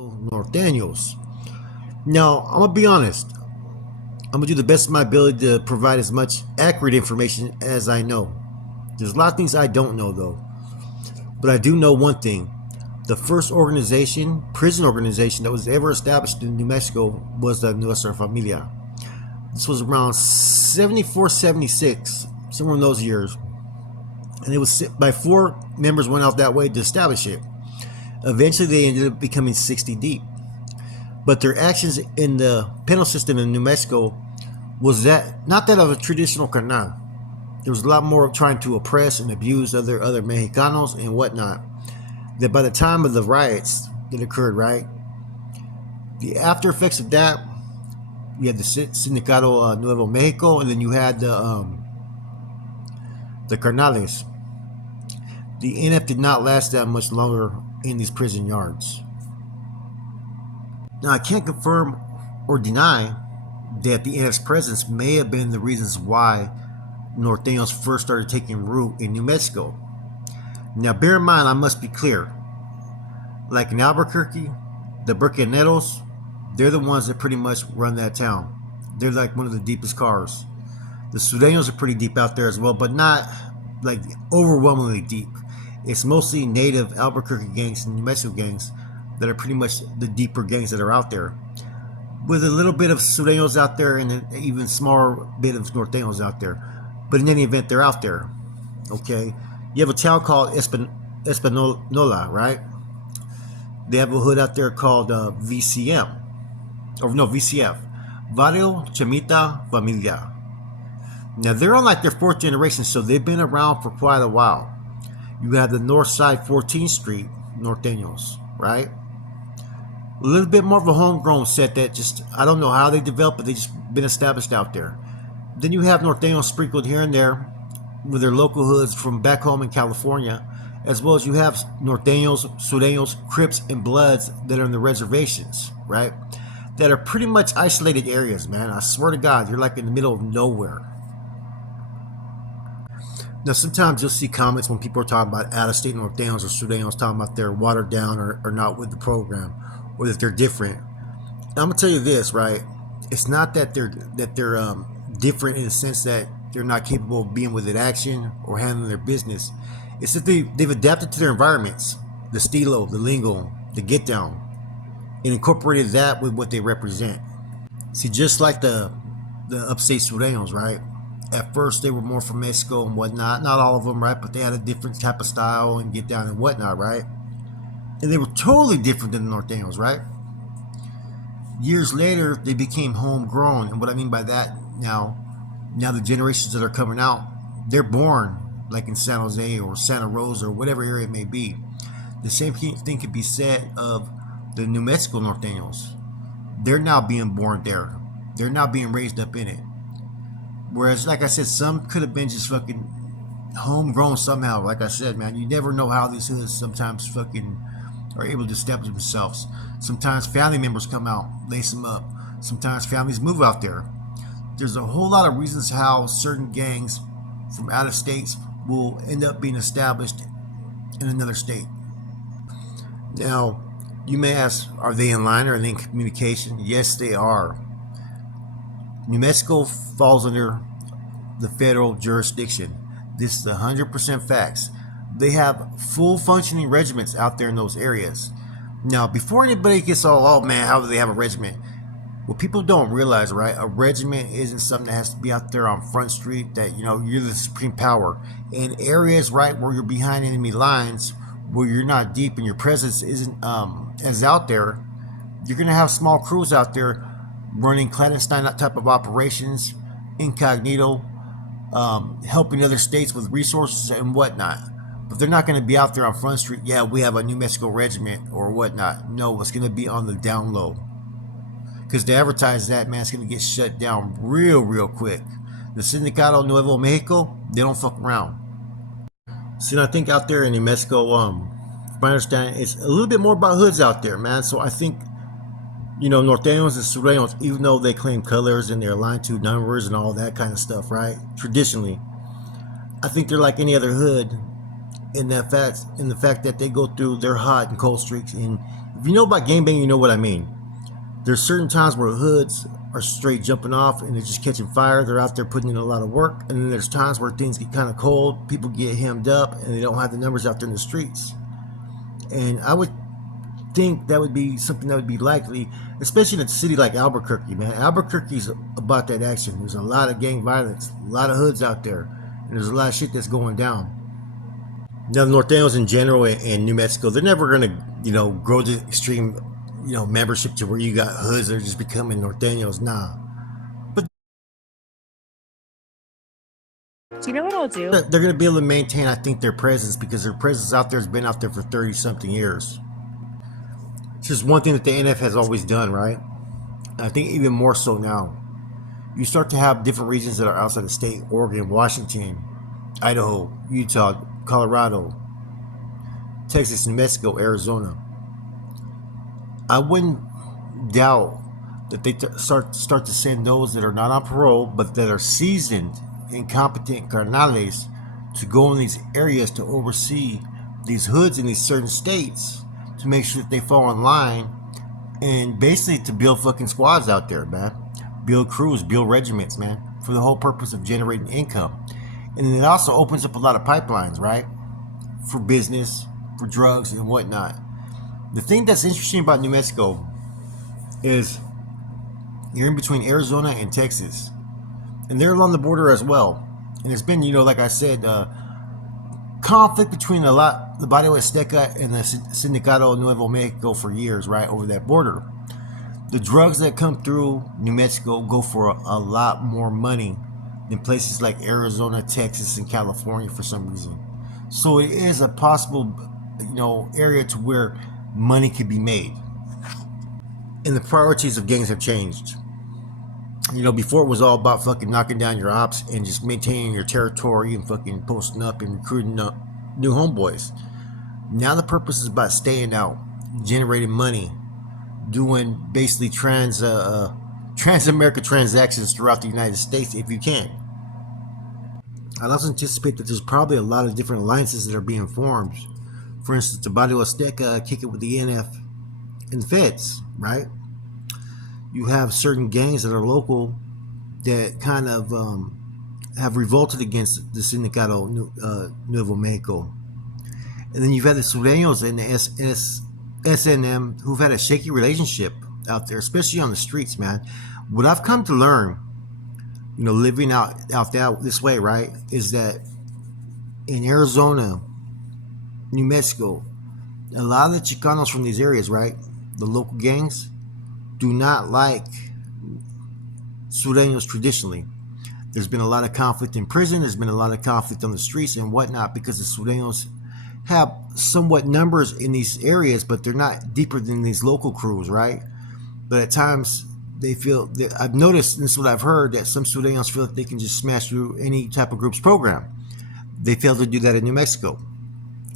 Norteños. Now, I'm gonna be honest. I'm gonna do the best of my ability to provide as much accurate information as I know. There's a lot of things I don't know though, but I do know one thing. The first organization, prison organization that was ever established in New Mexico was the Nuestra Familia. This was around 74, 76, somewhere in those years. And it was by four members went out that way to establish it. Eventually, they ended up becoming 60 deep. But their actions in the penal system in New Mexico was that not that of a traditional carnal. There was a lot more of trying to oppress and abuse other Mexicanos and whatnot. That by the time of the riots that occurred, right, the after effects of that, you had the Sindicato Nuevo Mexico, and then you had the carnales. The NF did not last that much longer in these prison yards. Now, I can't confirm or deny that the NF's presence may have been the reasons why Norteños first started taking root in New Mexico. Now, bear in mind, I must be clear. Like in Albuquerque, the Burcaneros, they're the ones that pretty much run that town. They're like one of the deepest cars. The Sureños are pretty deep out there as well, but not like overwhelmingly deep. It's mostly native Albuquerque gangs and New Mexico gangs that are pretty much the deeper gangs that are out there, with a little bit of Sureños out there and an even smaller bit of Norteños out there. But in any event, they're out there. Okay, you have a town called Espanola, right? They have a hood out there called VCM, or no, VCF, Barrio Chamita Familia. Now they're on like their fourth generation, so they've been around for quite a while. You have the north side 14th Street Norteños, right? A little bit more of a homegrown set that just, I don't know how they developed, but they just been established out there. Then you have Norteños sprinkled here and there with their local hoods from back home in California, as well as you have Norteños, Sureños, Crips, and Bloods that are in the reservations, right? That are pretty much isolated areas, man. I swear to God, you're like in the middle of nowhere. Now, sometimes you'll see comments when people are talking about out-of-state Norteños or Sureños talking about they're watered down or not with the program, or that they're different. And I'm gonna tell you this, right? It's not that they're different in the sense that they're not capable of being within action or handling their business. It's that they've adapted to their environments, the stilo, the lingo, the get down, and incorporated that with what they represent. See, just like the upstate Sureños, right? At first, they were more from Mexico and whatnot. Not all of them, right? But they had a different type of style and get down and whatnot, right? And they were totally different than the Norteños, right? Years later, they became homegrown. And what I mean by that now the generations that are coming out, they're born like in San Jose or Santa Rosa or whatever area it may be. The same thing could be said of the New Mexico Norteños. They're now being born there. They're now being raised up in it. Whereas, like I said, some could have been just fucking homegrown somehow. Like I said, man, you never know how these hoods sometimes fucking are able to establish themselves. Sometimes family members come out, lace them up. Sometimes families move out there. There's a whole lot of reasons how certain gangs from out of states will end up being established in another state. Now, you may ask, are they in line or are they in communication? Yes, they are. New Mexico falls under the federal jurisdiction. This is 100% facts. They have full functioning regiments out there in those areas. Now, before anybody gets all, oh man, how do they have a regiment? What people don't realize, right? A regiment isn't something that has to be out there on Front Street that, you know, you're the supreme power. In areas, right, where you're behind enemy lines, where you're not deep and your presence isn't as out there, you're going to have small crews out there running clandestine type of operations, incognito, helping other states with resources and whatnot. But they're not going to be out there on Front Street, yeah, we have a New Mexico regiment or whatnot. No, it's going to be on the down low. Because to advertise that, man, it's going to get shut down real quick. The Sindicato Nuevo Mexico, they don't fuck around. See, I think out there in New Mexico, from my understanding, it's a little bit more about hoods out there, man. So I think, you know, Norteños and Sureños, even though they claim colors and they're aligned to numbers and all that kind of stuff, right? Traditionally, I think they're like any other hood in the fact that they go through their hot and cold streaks, and If you know about gangbang, you know what I mean. There's certain times where hoods are straight jumping off and they're just catching fire. They're out there putting in a lot of work. And then there's times where things get kind of cold. People get hemmed up and they don't have the numbers out there in the streets. And I would think that would be something that would be likely, especially in a city like Albuquerque, man. Albuquerque's about that action. There's a lot of gang violence, a lot of hoods out there, and there's a lot of shit that's going down. Now, the Norteños in general in New Mexico, they're never gonna, grow to extreme, membership to where you got hoods that are just becoming Norteños. Nah, but Do you know what I'll do? they're gonna be able to maintain, I think, their presence because their presence out there has been out there for 30 something years. It's just one thing that the NF has always done, right? And I think even more so now. You start to have different regions that are outside the state: Oregon, Washington, Idaho, Utah, Colorado, Texas, New Mexico, Arizona. I wouldn't doubt that they start to send those that are not on parole but that are seasoned, incompetent carnales to go in these areas to oversee these hoods in these certain states to make sure that they fall in line and basically to build fucking squads out there, man. Build crews, build regiments, man, for the whole purpose of generating income. And then it also opens up a lot of pipelines, right? For business, for drugs and whatnot. The thing that's interesting about New Mexico is you're in between Arizona and Texas. And they're along the border as well. And it's been, like I said, conflict between the Barrio Azteca and the Sindicato Nuevo Mexico for years, right, over that border. The drugs that come through New Mexico go for a lot more money than places like Arizona, Texas, and California for some reason. So it is a possible, area to where money can be made. And the priorities of gangs have changed. Before it was all about fucking knocking down your ops and just maintaining your territory and fucking posting up and recruiting up new homeboys. Now the purpose is about staying out, generating money, doing basically trans-America transactions throughout the United States if you can. I also anticipate that there's probably a lot of different alliances that are being formed. For instance, the Barrio Azteca kick it with the NF and the feds, right? You have certain gangs that are local that kind of have revolted against the Sindicato Nuevo Mexico. And then you've had the Norteños and the SNM who've had a shaky relationship out there, especially on the streets, man. What I've come to learn, living out there this way, right, is that in Arizona, New Mexico, a lot of the Chicanos from these areas, right, the local gangs, do not like Sureños traditionally. There's been a lot of conflict in prison. There's been a lot of conflict on the streets and whatnot because the Sureños have somewhat numbers in these areas, but they're not deeper than these local crews, right? But at times they feel that I've noticed, and this is what I've heard, that some Sureños feel that they can just smash through any type of group's program. They failed to do that in New Mexico.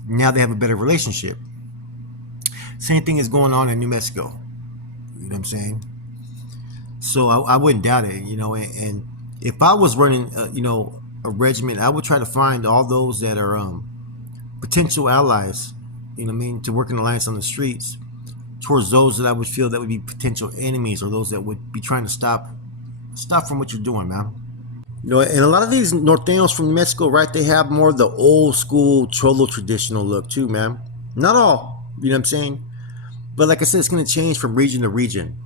Now they have a better relationship. Same thing is going on in New Mexico. You know what I'm saying? So I wouldn't doubt it, and if I was running, a regiment, I would try to find all those that are potential allies, to work in alliance on the streets towards those that I would feel that would be potential enemies or those that would be trying to stop from what you're doing, man. And a lot of these Norteños from New Mexico, right, they have more of the old school Cholo traditional look too, man. Not all, you know what I'm saying? But like I said, it's going to change from region to region.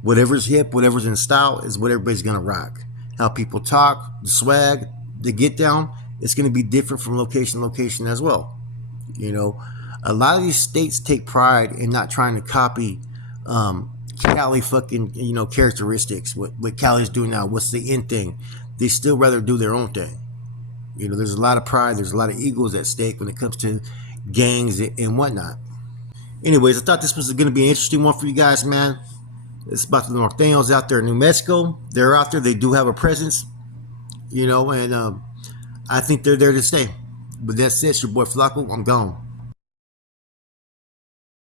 Whatever's hip, whatever's in style is what everybody's going to rock. How people talk, the swag, the get down, it's going to be different from location to location as well. A lot of these states take pride in not trying to copy Cali fucking, characteristics. What Cali's doing now, what's the in thing. They still rather do their own thing. There's a lot of pride, there's a lot of egos at stake when it comes to gangs and whatnot. Anyways, I thought this was going to be an interesting one for you guys, man. It's about the Norteños out there in New Mexico. They're out there. They do have a presence, and I think they're there to stay. But that's it. It's your boy Flacco. I'm gone.